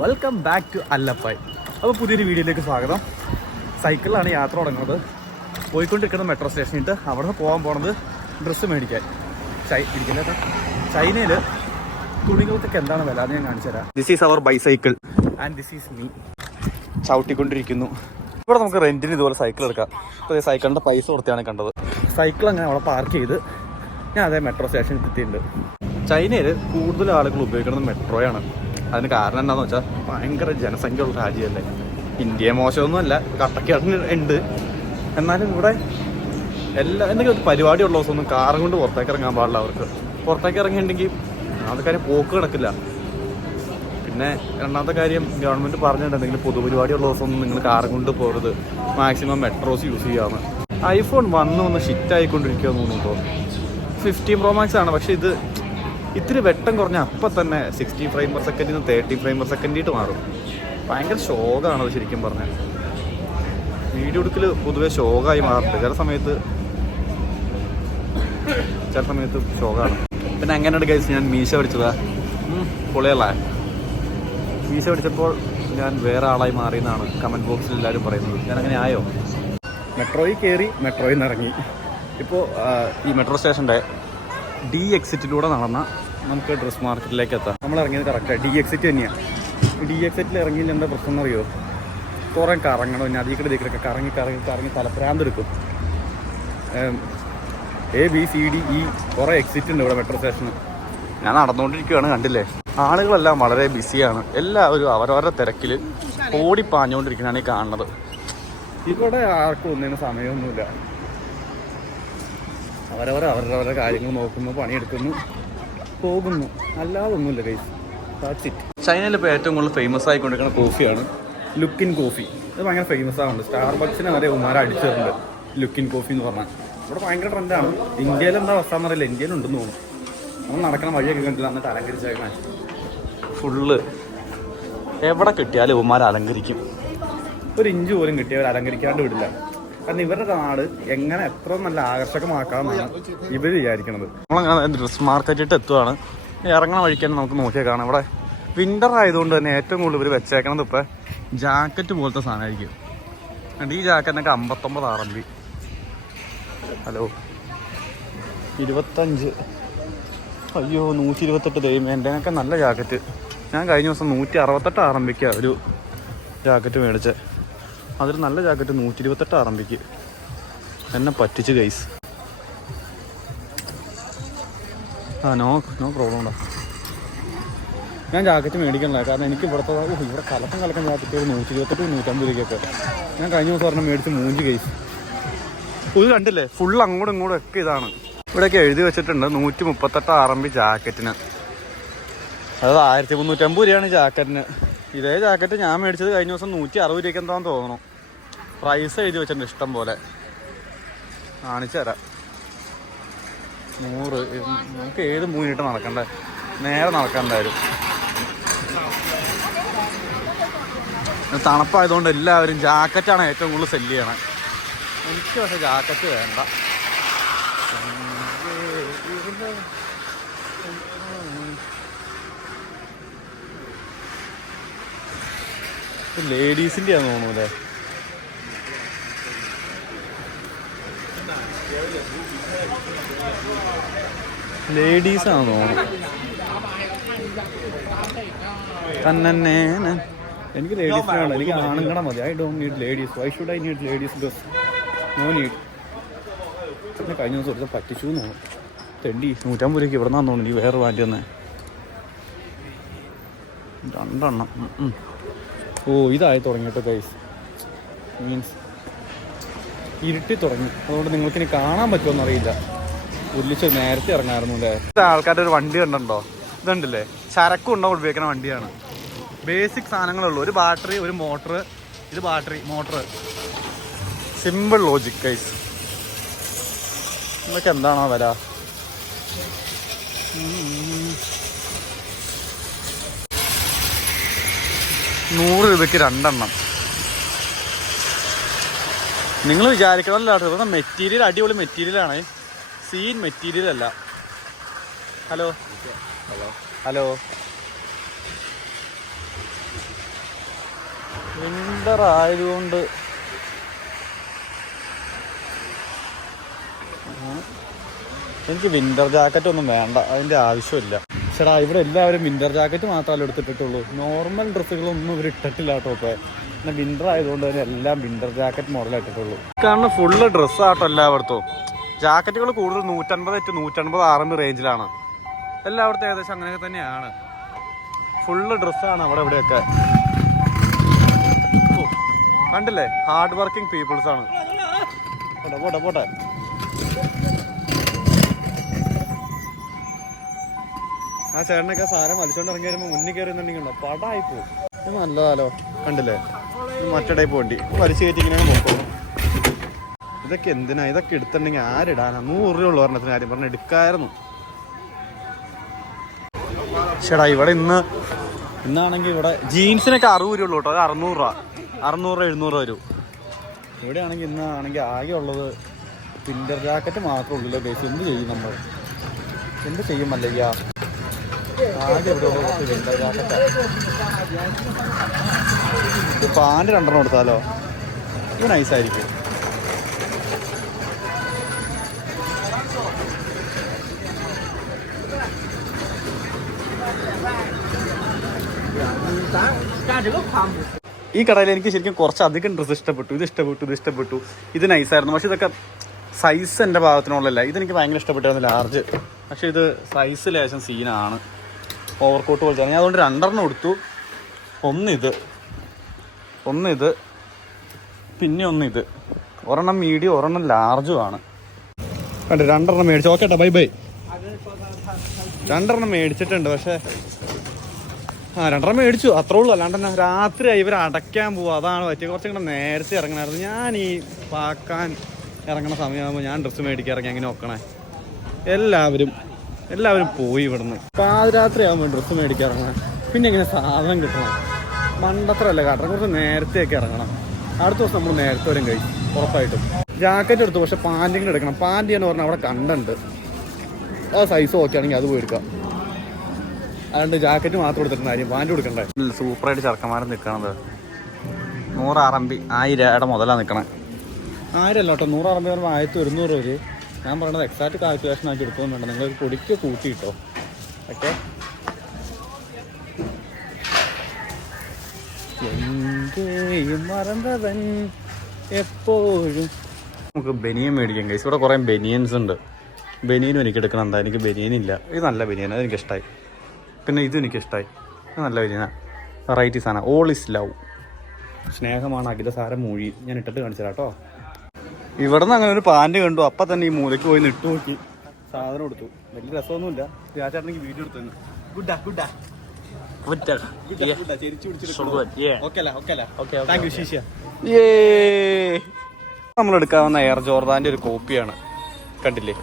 Welcome back to അല്ലപ്പായ്. അപ്പോൾ പുതിയൊരു വീഡിയോയിലേക്ക് സ്വാഗതം. സൈക്കിളിലാണ് യാത്ര തുടങ്ങുന്നത്. പോയിക്കൊണ്ടിരിക്കുന്നത് മെട്രോ സ്റ്റേഷനിട്ട് അവിടെ നിന്ന് പോകാൻ പോണത് ഡ്രസ്സ് മേടിക്കാൻ. ചൈ ഇരിക്കില്ല ചൈനയിൽ തുണികൾക്കൊക്കെ എന്താണ് വില അത് ഞാൻ കാണിച്ചു തരാം. This is our bicycle and this is me ചവിട്ടിക്കൊണ്ടിരിക്കുന്നു. ഇവിടെ നമുക്ക് റെന്റിന് ഇതുപോലെ സൈക്കിൾ എടുക്കാം. അപ്പോൾ ഈ സൈക്കിളിന്റെ പൈസ കൊടുത്താണ് കണ്ടത്. സൈക്കിൾ അങ്ങനെ അവിടെ പാർക്ക് ചെയ്ത് ഞാൻ അതേ മെട്രോ സ്റ്റേഷനിൽ എത്തിയിട്ടുണ്ട്. ചൈനയിൽ കൂടുതൽ ആളുകൾ ഉപയോഗിക്കുന്നത് മെട്രോയാണ്. അതിന് കാരണം എന്താണെന്ന് വെച്ചാൽ ഭയങ്കര ജനസംഖ്യ ഉള്ള രാജ്യമല്ലേ ഇന്ത്യ മോശമൊന്നുമല്ല കട്ടക്കാട്ടിന് ഉണ്ട്. എന്നാലും ഇവിടെ എല്ലാ എന്തെങ്കിലും ഒരു പരിപാടി ഉള്ള ദിവസമൊന്നും കാറും കൊണ്ട് പുറത്തേക്ക് ഇറങ്ങാൻ പാടില്ല അവർക്ക്. പുറത്തേക്ക് ഇറങ്ങിയിട്ടുണ്ടെങ്കിൽ കാര്യം പോക്ക് കിടക്കില്ല. പിന്നെ രണ്ടാമത്തെ കാര്യം ഗവൺമെന്റ് പറഞ്ഞിട്ടുണ്ട് എന്തെങ്കിലും പൊതുപരിപാടി ഉള്ള ദിവസമൊന്നും നിങ്ങൾ കാറും കൊണ്ട് പോകരുത്. മാക്സിമം മെട്രോസ് യൂസ് ചെയ്യാമെന്ന് ഐഫോൺ വന്ന് വന്ന് ഷിറ്റ് ആയിക്കൊണ്ടിരിക്കുകയെന്ന് തോന്നുന്നു ഫിഫ്റ്റീൻ പ്രോ മാക്സ് ആണ് പക്ഷേ ഇത് ഇത്തിരി വെട്ടം കുറഞ്ഞ അപ്പം തന്നെ സിക്സ്റ്റി ഫ്രെയിം പെർ സെക്കൻഡിൽ നിന്ന് തേർട്ടി ഫ്രെയിം പെർ സെക്കൻഡിട്ട് മാറും. ഭയങ്കര ശോകമാണത് ശരിക്കും പറഞ്ഞാൽ വീഡിയോ എടുക്കൽ പൊതുവെ ശോകമായി മാറുന്നുണ്ട് ചില സമയത്ത് ചില സമയത്ത് ശോകമാണ് പിന്നെ അങ്ങനെയുണ്ട് കഴിച്ച് ഞാൻ മീശ പഠിച്ചതാ പൊളിയല്ലേ? മീശ പഠിച്ചപ്പോൾ ഞാൻ വേറെ ആളായി മാറിയെന്നാണ് കമന്റ് ബോക്സിൽ എല്ലാവരും പറയുന്നത്. ഞാൻ അങ്ങനെ ആയോ? മെട്രോയിൽ കയറി മെട്രോയിൽ നിന്ന് ഇറങ്ങി. ഇപ്പോൾ ഈ മെട്രോ സ്റ്റേഷന്റെ ഡി എക്സിറ്റിലൂടെ നടന്ന നമുക്ക് ഡ്രസ് മാർക്കറ്റിലേക്ക് എത്താം. നമ്മൾ ഇറങ്ങിയത് കറക്റ്റാണ് ഡി എക്സിറ്റ് തന്നെയാണ് ഡി എക്സിറ്റിൽ ഇറങ്ങിയിൽ എന്താ പ്രശ്നം എന്നറിയോ? കുറേ കറങ്ങണം. പിന്നെ അധികം കൂടെ ഇതിലൊക്കെ കറങ്ങി കറങ്ങി കറങ്ങി തലപ്രാന്തെടുക്കും A B C D E കുറേ എക്സിറ്റ് ഉണ്ട് ഇവിടെ മെട്രോ സ്റ്റേഷന് ഞാൻ നടന്നുകൊണ്ടിരിക്കുകയാണ് കണ്ടില്ലേ? ആളുകളെല്ലാം വളരെ ബിസിയാണ് എല്ലാവരും അവരവരുടെ തിരക്കിൽ ഓടി പാഞ്ഞുകൊണ്ടിരിക്കുന്നതാണ് ഈ കാണുന്നത്. ഇവിടെ ആർക്കും ഒന്നിനും സമയമൊന്നുമില്ല. അവരവർ അവരവരുടെ കാര്യങ്ങൾ നോക്കുന്നു പണിയെടുക്കുന്നു പോകുന്നു. അല്ലാതെ ഒന്നുമില്ല ഗൈസ് ദാറ്റ്സ് ഇറ്റ് ചൈനയിൽ ഇപ്പോൾ ഏറ്റവും കൂടുതൽ ഫേമസ് ആയിക്കൊണ്ടിരിക്കുന്ന കോഫിയാണ് ലുക്കിൻ കോഫി. ഇത് ഭയങ്കര ഫേമസ് ആവുന്നുണ്ട്. സ്റ്റാർ ബക്സിനെ വരെ ഉമാര അടിച്ചിട്ടുണ്ട് ലുക്കിൻ കോഫി എന്ന് പറഞ്ഞാൽ. ഇവിടെ ഭയങ്കര ട്രെൻഡാണ് ഇന്ത്യയിൽ എന്താ അവസ്ഥ എന്നറിയില്ല ഇന്ത്യയിലുണ്ടെന്ന് തോന്നുന്നു. നമ്മൾ നടക്കുന്ന വഴിയൊക്കെ കണ്ടില്ല. എന്നിട്ട് അലങ്കരിച്ചേക്കണേ ഫുള്ള് എവിടെ കിട്ടിയാലും ഉമാർ അലങ്കരിക്കും. ഒരു ഇഞ്ച് പോലും കിട്ടിയവർ അലങ്കരിക്കാണ്ട് വിടില്ല. കാരണം ഇവരുടെ നാട് എങ്ങനെ എത്ര നല്ല ആകർഷകമാക്കാമെന്നാണ് ഇവർ വിചാരിക്കുന്നത് നമ്മളങ്ങനെ ഡ്രസ് മാർക്കറ്റിട്ട് എത്തുവാണ്. ഇറങ്ങണ വഴിക്ക് തന്നെ നമുക്ക് നോക്കിയാൽ കാണാം. ഇവിടെ വിന്റർ ആയതുകൊണ്ട് തന്നെ ഏറ്റവും കൂടുതൽ ഇവർ വെച്ചേക്കണത് ഇപ്പം ജാക്കറ്റ് പോലത്തെ സാധനമായിരിക്കും. അത് ഈ ജാക്കറ്റിനൊക്കെ അമ്പത്തൊമ്പത് ആർ എം ബി ഹലോ. ഇരുപത്തഞ്ച്. അയ്യോ നൂറ്റി ഇരുപത്തെട്ട് ദൈവം എന്റെയൊക്കെ നല്ല ജാക്കറ്റ് ഞാൻ കഴിഞ്ഞ ദിവസം നൂറ്റി അറുപത്തെട്ട് ആർ എം ബിക്കാണ് ഒരു ജാക്കറ്റ് മേടിച്ചത് അതൊരു നല്ല ജാക്കറ്റ് നൂറ്റി ഇരുപത്തെട്ട് ആർ ബിക്ക്. എന്നെ പറ്റിച്ച് ഗൈസ് ആ നോ നോ പ്രോബ്ലം ഉണ്ടോ ഞാൻ ജാക്കറ്റ് മേടിക്കണില്ല കാരണം എനിക്ക് ഇവിടുത്തെ ഇവിടെ കലക്കം കലക്കം ജാക്കറ്റ് ഒരു നൂറ്റി ഇരുപത്തെട്ട് നൂറ്റമ്പത് രൂപയ്ക്കൊക്കെ ഞാൻ കഴിഞ്ഞ ദിവസം പറഞ്ഞാൽ മേടിച്ച് മൂഞ്ച് ഗൈസ് ഇത് കണ്ടില്ലേ? ഫുൾ അങ്ങോട്ടും ഇങ്ങോട്ടും ഒക്കെ ഇതാണ്. ഇവിടെയൊക്കെ എഴുതി വെച്ചിട്ടുണ്ട് നൂറ്റി മുപ്പത്തെട്ട് ആർ ബി ജാക്കറ്റിന്. അതായത് ആയിരത്തി മുന്നൂറ്റമ്പത് രൂപയാണ് ജാക്കറ്റിന്. ഇതേ ജാക്കറ്റ് ഞാൻ മേടിച്ചത് കഴിഞ്ഞ ദിവസം നൂറ്റി അറുപത് രൂപയ്ക്ക് എന്താണെന്ന് തോന്നുന്നു. പ്രൈസ് എഴുതി വെച്ചിട്ടുണ്ട് ഇഷ്ടം പോലെ. കാണിച്ചു തരാം. നൂറ് നമുക്ക് ഏത് മൂന്നിട്ട് നടക്കണ്ടേ? നേരെ നടക്കണ്ടായിരുന്നു തണുപ്പായതുകൊണ്ട് എല്ലാവരും ജാക്കറ്റാണ് ഏറ്റവും കൂടുതൽ സെല്ല് ചെയ്യണേ. എനിക്ക് പക്ഷെ ജാക്കറ്റ് വേണ്ട. ലേഡീസിന്റെ ആണെന്ന് തോന്നുന്നു അല്ലേ? ലേഡീസ് ആണെന്ന് തോന്നുന്നു. തന്നെ എനിക്ക് ലേഡീസ് വേണം എനിക്ക് ആണുങ്ങളെ മതി. I don't need ladies why should I need ladies dress no need പിന്നെ കഴിഞ്ഞ ദിവസം ഒരുത്തം പറ്റിച്ചു എന്ന് തോന്നുന്നു. തെണ്ടി. നൂറ്റമ്പത് രൂപയ്ക്ക് ഇവിടെ നിന്നാന്ന് തോന്നുന്നു. ഈ വേറെ വാറ്റി തന്നെ. രണ്ടെണ്ണം. ഓ ഇതായി തുടങ്ങിയിട്ട് ഗൈസ് മീൻസ് ഇരുട്ടി തുടങ്ങി. അതുകൊണ്ട് നിങ്ങൾക്ക് ഇനി കാണാൻ പറ്റുമോ അറിയില്ല. ഉരുളിച്ച് നേരത്തെ ഇറങ്ങായിരുന്നു അല്ലേ? ആൾക്കാരുടെ ഒരു വണ്ടി കണ്ടോ ഇതുണ്ടല്ലേ? ചരക്കും ഉണ്ടാവും ഉപയോഗിക്കുന്ന വണ്ടിയാണ്. ബേസിക് സാധനങ്ങളുള്ളൂ ഒരു ബാറ്ററി ഒരു മോട്ടർ ഇത് battery motor simple logic guys ഇതൊക്കെ എന്താണോ വില? നൂറ് രൂപയ്ക്ക് രണ്ടെണ്ണം. നിങ്ങൾ വിചാരിക്കണമല്ലോ ഇവിടെ മെറ്റീരിയൽ അടിപൊളി മെറ്റീരിയലാണ് സീൻ മെറ്റീരിയൽ അല്ല. ഹലോ? ഹലോ? വിന്റർ ആയതുകൊണ്ട്. എനിക്ക് വിന്റർ ജാക്കറ്റ് ഒന്നും വേണ്ട അതിന്റെ ആവശ്യമില്ല. ചേട്ടാ ഇവിടെ എല്ലാവരും വിന്റർ ജാക്കറ്റ് മാത്രമല്ല എടുത്തിട്ടുള്ളൂ നോർമൽ ഡ്രസ്സുകളൊന്നും ഇവർ ഇട്ടിട്ടില്ല കേട്ടോ ഇപ്പൊ. പിന്നെ വിന്റർ ആയതുകൊണ്ട് തന്നെ എല്ലാം വിന്റർ ജാക്കറ്റ് മോഡൽ ഇട്ടിട്ടുള്ളൂ കാരണം ഫുള്ള് ഡ്രസ്സ് ആട്ടോ എല്ലായിടത്തും. ജാക്കറ്റുകൾ കൂടുതൽ നൂറ്റൻപത് ടു നൂറ്റൻപത് ആറമ്പത് റേഞ്ചിലാണ് എല്ലായിടത്തും ഏകദേശം അങ്ങനെയൊക്കെ തന്നെയാണ്. ഫുള്ള് ഡ്രസ്സാണ് അവിടെ ഇവിടെയൊക്കെ. കണ്ടില്ലേ? ഹാർഡ് വർക്കിംഗ് പീപ്പിൾസ് ആണ്. പോട്ടെ പോട്ടെ പോട്ടെ. ആ ചേട്ടനൊക്കെ സാരം വലിച്ചോണ്ട് ഇറങ്ങി വരുമ്പോ മുന്നിൽ കയറുന്നുണ്ടെങ്കിലോ പടായി പോകും ഇത് നല്ലതാലോ? കണ്ടില്ലേ? ഇത് മറ്റേ ടൈപ്പ് വണ്ടി വലിച്ചു കയറ്റി ഇങ്ങനെ നോക്കും ഇതൊക്കെ എന്തിനാ? ഇതൊക്കെ എടുത്തിട്ടുണ്ടെങ്കിൽ ആരിടാനാ? നൂറ് രൂപ ഉള്ളു പറഞ്ഞതിന് കാര്യം. പറഞ്ഞ എടുക്കായിരുന്നു. ചേടാ ഇവിടെ ഇന്ന് ഇന്നാണെങ്കിൽ ഇവിടെ ജീൻസിനൊക്കെ അറുപത് രൂപ ഉള്ളൂ കേട്ടോ. അത് അറുന്നൂറ് രൂപ. അറുന്നൂറ് രൂപ എഴുന്നൂറ് രൂപ വരും. ഇവിടെയാണെങ്കിൽ ഇന്നാണെങ്കിൽ ആകെ ഉള്ളത് വിന്റർ ജാക്കറ്റ് മാത്രമേ ഉള്ളൂ ബേസ് എന്ത് ചെയ്യും നമ്മൾ എന്ത് ചെയ്യും മല്ലയ്യ? ജാക്കറ്റ് പാന്റ് രണ്ടെണ്ണം കൊടുത്താലോ ഇത് നൈസായിരിക്കും ഈ കടയിൽ എനിക്ക് ശരിക്കും കുറച്ച് അധികം ഡ്രസ്സ് ഇഷ്ടപ്പെട്ടു. ഇത് ഇഷ്ടപ്പെട്ടു ഇത് ഇഷ്ടപ്പെട്ടു. ഇത് നൈസായിരുന്നു പക്ഷെ ഇതൊക്കെ സൈസ് എന്റെ ഭാഗത്തിനുള്ളതല്ല. ഇതെനിക്ക് ഭയങ്കര ഇഷ്ടപ്പെട്ടായിരുന്നു ലാർജ് പക്ഷെ ഇത് സൈസ് ലേശം സീനാണ് ഓവർകോട്ട് പോലത്തെ ഞാൻ അതുകൊണ്ട് രണ്ടെണ്ണം എടുത്തു. ഒന്നിത്. ഒന്നിത്. പിന്നെ ഒന്നിത്. ഒരെണ്ണം മീഡിയം ഒരെണ്ണം ലാർജും ആണ്. കണ്ടു രണ്ടെണ്ണം മേടിച്ചു. ഓക്കേട്ടാ ബൈ ബൈ രണ്ടെണ്ണം മേടിച്ചിട്ടുണ്ട് പക്ഷേ ആ രണ്ടെണ്ണം മേടിച്ചു. അത്രേ ഉള്ളൂ. അല്ലാണ്ട് തന്നെ രാത്രി ഇവർ അടയ്ക്കാൻ പോവുക അതാണ് പറ്റിയ കുറച്ചും കൂടെ നേരത്തെ ഇറങ്ങണമായിരുന്നു ഞാൻ ഈ പാക്കാൻ ഇറങ്ങുന്ന സമയമാകുമ്പോൾ ഞാൻ ഡ്രസ്സ് മേടിക്കാൻ ഇറങ്ങി അങ്ങനെ നോക്കണേ എല്ലാവരും എല്ലാവരും പോയി ഇവിടുന്ന്. പാതിരാത്രി ആകുമ്പോൾ ഡ്രസ്സ് മേടിക്കാൻ ഇറങ്ങണം പിന്നെ ഇങ്ങനെ സാധനം കിട്ടണം. മണ്ടത്രല്ല കാട്ടണം കുറച്ച് നേരത്തെയൊക്കെ ഇറങ്ങണം. അടുത്ത ദിവസം നമ്മൾ നേരത്തെ വരും കഴിയും ഉറപ്പായിട്ടും. ജാക്കറ്റ് എടുത്തു പക്ഷെ പാന്റിങ്ങനെ എടുക്കണം. പാന്റ് എന്ന് പറഞ്ഞാൽ അവിടെ കണ്ടുണ്ട്. ആ സൈസ് ഓക്കെ ആണെങ്കിൽ അത് പോയി എടുക്കാം അതുകൊണ്ട് ജാക്കറ്റ് മാത്രം കൊടുത്തിട്ട് കാര്യം പാന്റ് കൊടുക്കണ്ടേ? സൂപ്പറായിട്ട് ചെറുക്കന്മാരെ നിൽക്കണത് നൂറ് അറമ്പി ആയിരം ഇട മുതലാണ് നിൽക്കണേ ആയിരം അല്ല കേട്ടോ നൂറ് അറമ്പി പറയുമ്പോൾ ആയിരത്തി ഒരുന്നൂറ് രൂപ ഞാൻ പറയണത് എക്സാക്ട് കാൽക്കുലേഷൻ ആക്കി എടുക്കുമെന്ന് വേണ്ട. നിങ്ങൾ പൊടിക്ക് കൂട്ടി കിട്ടോ ഓക്കെ മറന്നവൻ എപ്പോഴും. നമുക്ക് ബനിയൻ മേടിക്കാം കൈസ് ഇവിടെ കുറേ ബനിയൻസ് ഉണ്ട്. ബനിയനും എനിക്ക് എടുക്കണം. എന്താ? എനിക്ക് ബനിയൻ ഇല്ല. ഇത് നല്ല ബനിയൻ അത് എനിക്ക് ഇഷ്ടമായി പിന്നെ ഇതും എനിക്ക് ഇഷ്ടമായി നല്ല ബനിയനാണ് വെറൈറ്റി സാധനം. ഓൾ ഇസ് ലവ് സ്നേഹമാണ് അഖില സാരം മൂഴി. ഞാൻ ഇട്ടിട്ട് കാണിച്ചു കേട്ടോ. ഇവിടെ നിന്ന് അങ്ങനെ ഒരു പാന്റ് കണ്ടു. അപ്പം തന്നെ ഈ മൂലയ്ക്ക് പോയി നിട്ടു നോക്കി. സാധനം എടുത്തു. വലിയ രസമൊന്നുമില്ല. രാജാട്ടനെങ്കിൽ വീഡിയോ എടുത്തു ഗുഡാ ഗുഡാ. നമ്മൾ എടുക്കാവുന്ന എയർ ജോർദാന്റെ ഒരു കോപ്പിയാണ്. കണ്ടില്ലേ?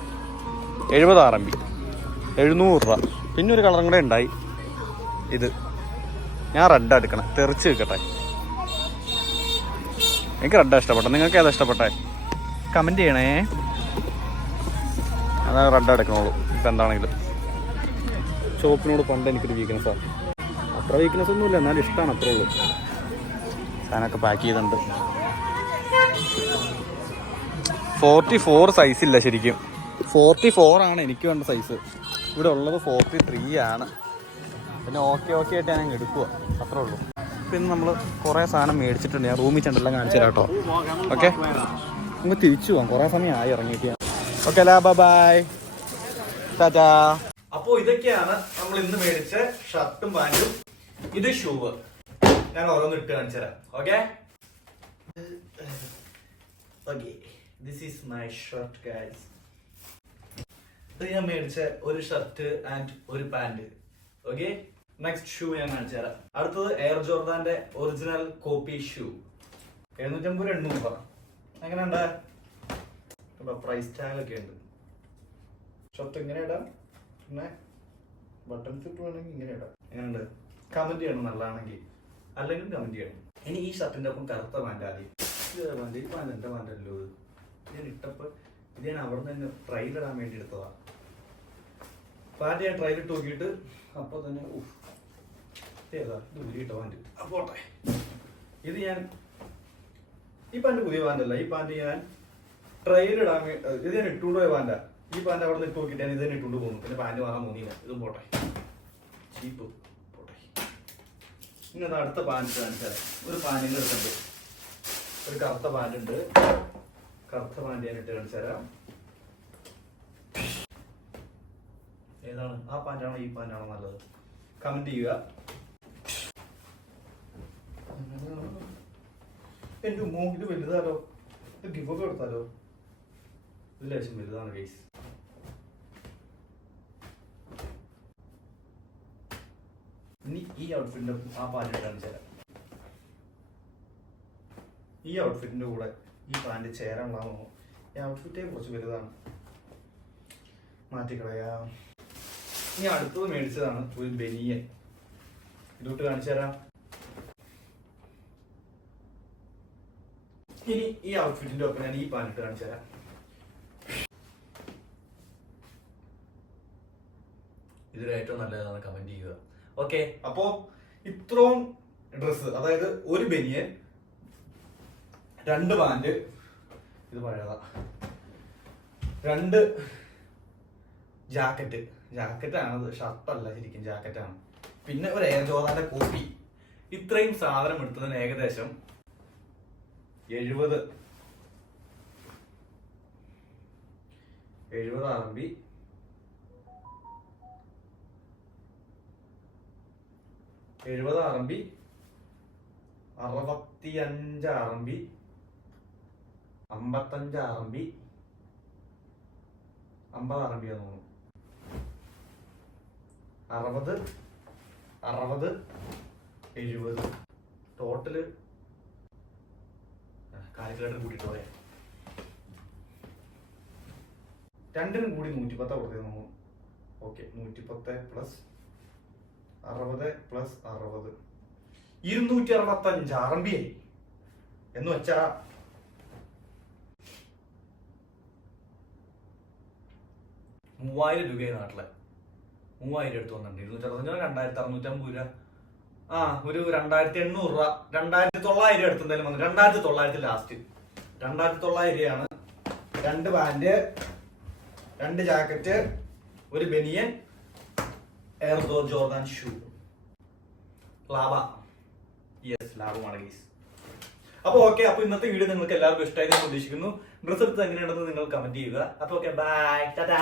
എഴുപത് ആർ എം ബി എഴുന്നൂറ് രൂപ. പിന്നെ ഒരു കളറും കൂടെ ഉണ്ടായി. ഇത്. ഞാൻ റെഡ് എടുക്കണം. തെറിച്ച് വെക്കട്ടെ എനിക്ക് റെഡാ ഇഷ്ടപ്പെട്ടെ നിങ്ങൾക്ക് ഏതാ ഇഷ്ടപ്പെട്ടെ കമന്റ് ചെയ്യണേ. അതാ റെഡ് എടുക്കണോളൂ ഇപ്പം എന്താണെങ്കിലും. ചുവപ്പിനോട് പണ്ട് എനിക്കൊരു വീക്ക്നെസ്സാണ് അത്ര വീക്ക്നെസ് ഒന്നുമില്ല എന്നാലും ഇഷ്ടമാണ് അത്രേ ഉള്ളൂ. സാധനമൊക്കെ പാക്ക് ചെയ്തിട്ടുണ്ട്. ഫോർട്ടി ഫോർ സൈസ് ഇല്ല ശരിക്കും. ഫോർട്ടി ഫോർ ആണ് എനിക്ക് വേണ്ട സൈസ് ഇവിടെ ഉള്ളത് ഫോർട്ടി ത്രീ ആണ്. പിന്നെ ഓക്കെ ഓക്കെ ആയിട്ട് ഞാൻ എടുക്കുക അത്രേ ഉള്ളൂ. പിന്നെ നമ്മൾ കുറേ സാധനം മേടിച്ചിട്ടുണ്ട്. ഞാൻ റൂമിൽ ചെണ്ടെല്ലാം കാണിച്ചു തരാം കേട്ടോ. ഓക്കെ നമുക്ക് തിരിച്ചു പോകാം. കുറേ സമയം ആയി ഇറങ്ങിയിട്ട് ഓക്കെ അല്ല ബൈ ടാറ്റാ. അപ്പോൾ ഇതൊക്കെയാണ് നമ്മൾ ഇന്ന് മേടിച്ച ഷർട്ടും പാന്റും ഇത് ഷൂവ് ഞാൻ ഓരോന്ന് ഇട്ട് കാണിച്ചു തരാം. Okay this is my shirt guys ഇത് ഞാൻ മേടിച്ച ഒരു ഷർട്ട് ആൻഡ് ഒരു പാന്റ് ഓക്കെ നെക്സ്റ്റ് ഷൂ ഞാൻ കാണിച്ചു തരാം. അടുത്തത് എയർ ജോർദാന്റെ ഒറിജിനൽ കോപ്പി ഷൂ എഴുന്നൂറ്റമ്പത് എണ്ണൂറ് രൂപ. എങ്ങനെയുണ്ട്? പ്രൈസ് ടാഗൊക്കെ ഉണ്ട്. ഷർട്ട് ഇങ്ങനെ ഇടാം. പിന്നെ ബട്ടൺസ് ഇട്ട് വേണമെങ്കിൽ ഇങ്ങനെ ഇടാം. എങ്ങനെയുണ്ട്? കമന്റ് ചെയ്യണം നല്ലതാണെങ്കിൽ. അല്ലെങ്കിൽ കമന്റ് ചെയ്യണം. ഇനി ഈ ഷർട്ടിന്റെ ഒപ്പം കറുത്ത ഇത് പാന്റ് ഈ പാന്റ് ഇത് ഞാൻ ഇട്ടപ്പോൾ ഇത് ഞാൻ അവിടെ നിന്ന് ട്രൈൽ ഇടാൻ വേണ്ടി എടുത്തതാ. പാന്റ് ഞാൻ ട്രൈൽ ഇട്ട് നോക്കിയിട്ട് അപ്പോൾ തന്നെ ഏതാ? ഇത് ഊരിയിട്ട പാന്റ് അപ്പോട്ടെ ഇത് ഞാൻ ഈ പാന്റ് പുതിയ പാന്റ് ഈ പാന്റ് ഞാൻ ട്രെയിൽ ഇടാൻ ഇത് ഞാൻ ഇട്ടുകൊണ്ട് പോയ പാന്റാ ഈ പാന്റ് അവിടെ നിന്ന് ഇട്ട് നോക്കിയിട്ട് ഞാൻ ഇത് തന്നെ ഇട്ടുകൊണ്ട് പോകുന്നു. പിന്നെ പാന്റ് വാങ്ങാൻ തോന്നിയില്ല. ഇതും പോട്ടെ. ചീപ്പ്. പോട്ടെ. ഇനി അത് അടുത്ത പാന്റ് കാണിച്ചാൽ. ഒരു പാന്റിന്റെ എടുത്തിട്ടുണ്ട്. ഒരു കറുത്ത പാന്റ് ഉണ്ട് കറുത്ത പാന്റ് ഞാൻ ഇട്ട് കാണിച്ചു തരാം. ഏതാണ്? ആ പാന്റാണോ ഈ പാന്റാണോ നല്ലത്? കമന്റ് ചെയ്യുക. എന്റെ ഉമ്മോ ഇത് വലുതാലോ ഒക്കെ കൊടുത്താലോ? ഇത് ലേശം വലുതാണ് ഗൈസ് ഇനി ഈ ഔട്ട്ഫിറ്റിന്റെ ആ പാന്റ് കാണിച്ചു തരാം. ഈ ഔട്ട്ഫിറ്റിന്റെ കൂടെ ഈ പാന്റ് ചേരാനുള്ളതാണോ ഈ ഔട്ട്ഫിറ്റേ കുറച്ച് വലുതാണ്. മാറ്റിക്കളയാം. ഇനി അടുത്തത് മേടിച്ചതാണ് ഒരു ബനിയൻ. ഇതോട്ട് കാണിച്ചു തരാം. ഇനി ഈ ഔട്ട്ഫിറ്റിന്റെ ഒപ്പം ഞാൻ ഈ പാന്റ് കാണിച്ചു തരാം. ഇതിൽ ഏറ്റവും നല്ലതാണ് കമന്റ് ചെയ്യുക. ഓക്കെ അപ്പോ ഇത്രയും ഡ്രസ്സ് അതായത് ഒരു ബനിയൻ രണ്ട് പാന്റ് ഇത് പഴയതാ. രണ്ട് ജാക്കറ്റ് ജാക്കറ്റാണത് ഷർട്ടല്ല ശരിക്കും ജാക്കറ്റാണ് പിന്നെ ഒരു എയർ ജോർദാന്റെ കോപ്പി ഇത്രയും സാധനം എടുത്തതിന് ഏകദേശം എഴുപത്. എഴുപത് ആർ ബി എഴുപത് ആർ ബി അറുപത്തി അഞ്ച് ആർ ബി അമ്പത്തഞ്ച് ആർ ബി അമ്പത് ആർ എം ബി തോന്നുന്നു. അറുപത് അറുപത് എഴുപത്. ടോട്ടൽ കാൽക്കുലേറ്റർ കൂട്ടിട്ട് പോയാൽ രണ്ടിനും കൂടി നൂറ്റിപ്പത്താ കൊടുത്തത് നമ്മൾ ഓക്കെ നൂറ്റിപ്പത്ത് പ്ലസ് അറുപത് പ്ലസ് അറുപത്. ഇരുന്നൂറ്റി അറുപത്തഞ്ച് ആർ എം ബി ആയി എന്ന് വെച്ചാ മൂവായിരം രൂപയായി നാട്ടിലെ. മൂവായിരം എടുത്ത് വന്നിട്ടുണ്ട്. ഇരുന്നൂറ്റി അറുപത്തഞ്ച് രണ്ടായിരത്തി അറുന്നൂറ്റമ്പത് രൂപ. ആ ഒരു രണ്ടായിരത്തി എണ്ണൂറ് രൂപ. രണ്ടായിരത്തി തൊള്ളായിരം അടുത്ത് എന്തായാലും വന്നു. രണ്ടായിരത്തി തൊള്ളായിരത്തി ലാസ്റ്റ് രണ്ടായിരത്തി തൊള്ളായിരം രൂപയാണ്. രണ്ട് പാന്റ് രണ്ട് ജാക്കറ്റ് ഒരു ബനിയൻ എയർദോ ജോർദാൻ ഷൂ ലാബ യെസ് ലാബ ഗീസ് അപ്പോൾ ഓക്കെ അപ്പോൾ ഇന്നത്തെ വീഡിയോ നിങ്ങൾക്ക് എല്ലാവർക്കും ഇഷ്ടമായി എന്ന് പ്രതീക്ഷിക്കുന്നു. ഡ്രസ്സ് എടുത്ത് എങ്ങനെയാണെന്ന് നിങ്ങൾ കമന്റ് ചെയ്യുക. അപ്പോൾ ഓക്കെ ബൈ ടാറ്റാ